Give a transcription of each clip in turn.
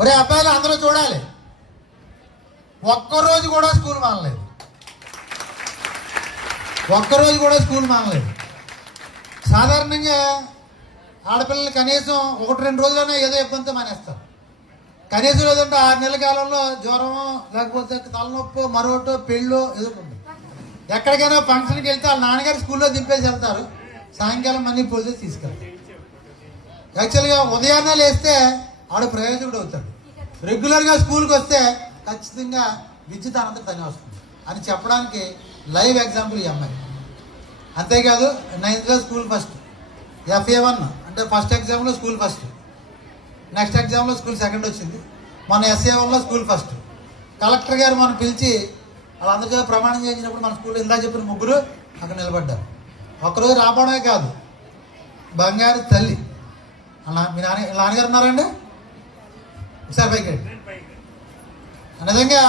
ఒరే అబ్బాయిలు అందరూ చూడాలి, ఒక్కరోజు కూడా స్కూల్ మానలేదు, ఒక్కరోజు కూడా స్కూల్ మానలేదు. సాధారణంగా ఆడపిల్లలు కనీసం 1-2 రోజులైనా ఏదో ఇబ్బందితో మానేస్తారు. కనీసం లేదంటే 6 నెలల కాలంలో జ్వరమో లేకపోతే తలనొప్పో మరొకటో పెళ్ళో ఎదుర్కొంటారు. ఎక్కడికైనా ఫంక్షన్కి వెళ్తే వాళ్ళ నాన్నగారు స్కూల్లో దింపేసి వెళ్తారు, సాయంకాలం మనీ పోలీసు తీసుకెళ్తారు. యాక్చువల్గా ఉదయాన్నే లేస్తే ఆడు ప్రయోజకుడు అవుతాడు. రెగ్యులర్గా స్కూల్కి వస్తే ఖచ్చితంగా విద్యుత్ అనంతరం తనే వస్తుంది అని చెప్పడానికి లైవ్ ఎగ్జాంపుల్ ఈ అమ్మాయి. అంతేకాదు 9th స్కూల్ ఫస్ట్, FA1 అంటే ఫస్ట్ ఎగ్జామ్లో స్కూల్ ఫస్ట్, నెక్స్ట్ ఎగ్జామ్లో స్కూల్ సెకండ్ వచ్చింది. మన SA1లో స్కూల్ ఫస్ట్. కలెక్టర్ గారు మనం పిలిచి వాళ్ళందరికీ ప్రమాణం చేయించినప్పుడు మన స్కూల్లో ఇందా చెప్పిన ముగ్గురు అక్కడ నిలబడ్డారు. ఒక్కరోజు రావడమే కాదు, బంగారు తల్లి. అలా మీ నాన్నగారు ఉన్నారండి సార్ పైకి నిజంగా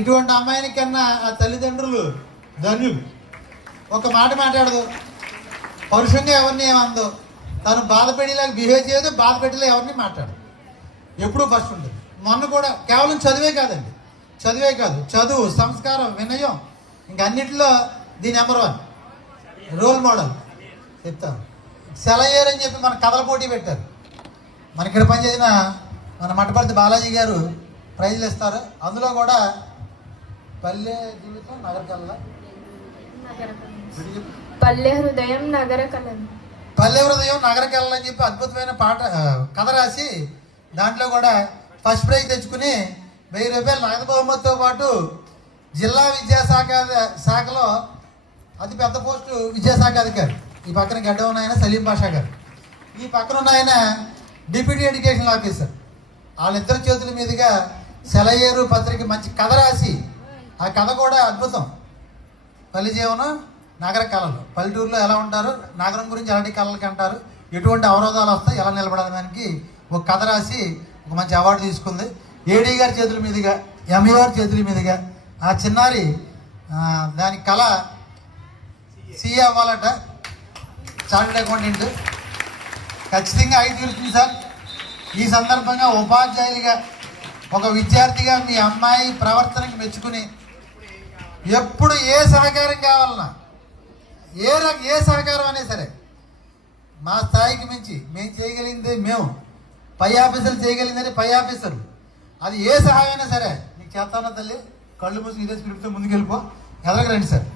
ఇటువంటి అమ్మాయిని కన్నా ఆ తల్లిదండ్రులు ధన్యులు. ఒక మాట మాట్లాడదు, పరుషంగా ఎవరిని ఏమందో, తను బాధపెట్టేలాగా బిహేవ్ చేయదు, బాధపెట్టేలా ఎవరిని మాట్లాడదు, ఎప్పుడూ ఫస్ట్ ఉంటుంది. మొన్న కూడా కేవలం చదివే కాదండి, చదివే కాదు, చదువు, సంస్కారం, వినయం, ఇంకన్నింటిలో దీని నెంబర్ 1 రోల్ మోడల్. చెప్తాను, సెలయేరు అని చెప్పి మన కథల పోటీ పెట్టారు. మన ఇక్కడ పనిచేసిన మన మట్టపర్తి బాలాజీ గారు ప్రైజ్లు ఇస్తారు. అందులో కూడా పల్లె జీవితం నగర కళ, పల్లె హృదయం నగర కళలు, పల్లె హృదయం నగర కళలు అని చెప్పి అద్భుతమైన పాట కథ రాసి దాంట్లో కూడా ఫస్ట్ ప్రైజ్ తెచ్చుకుని 1000 రూపాయలు నగదు బహుమతితో పాటు జిల్లా శాఖలో అతి పెద్ద పోస్టు విద్యాశాఖ అధికారి. ఈ పక్కన గడ్డ ఉన్న ఆయన సలీం బాషా గారు, ఈ పక్కన ఉన్న ఆయన డిప్యూటీ ఎడ్యుకేషన్ ఆఫీసర్. వాళ్ళిద్దరి చేతుల మీదుగా సెలయేరు పత్రిక మంచి కథ రాసి, ఆ కథ కూడా అద్భుతం. పల్లె జీవనం నగర కళలు, పల్లెటూరులో ఎలా ఉంటారు, నగరం గురించి ఎలాంటి కళలకి అంటారు, ఎటువంటి అవరోధాలు వస్తాయి, ఎలా నిలబడడానికి ఒక కథ రాసి ఒక మంచి అవార్డు తీసుకుంది. ఏడీ గారి చేతుల మీదుగా, ఎంఈ గారి చేతుల మీదుగా ఆ చిన్నారి దాని కళ CA అవ్వాలట, చార్టెడ్ అకౌంటెంట్. ఖచ్చితంగా 5 గెలుస్తుంది సార్. ఈ సందర్భంగా ఉపాధ్యాయులుగా, ఒక విద్యార్థిగా మీ అమ్మాయి ప్రవర్తనకి మెచ్చుకుని ఎప్పుడు ఏ సహకారం కావాలన్నా, ఏ సహకారం అయినా సరే మా స్థాయికి మించి మేము చేయగలిగిందే మేము, పై ఆఫీసర్లు చేయగలిగిందని పై ఆఫీసర్లు, అది ఏ సహాయం అయినా సరే నీకు చేస్తానో తల్లి, కళ్ళు మూసి ఇదే స్క్రిప్ట్తో ముందుకెళ్ళిపో, ఎదరికి రండి సార్.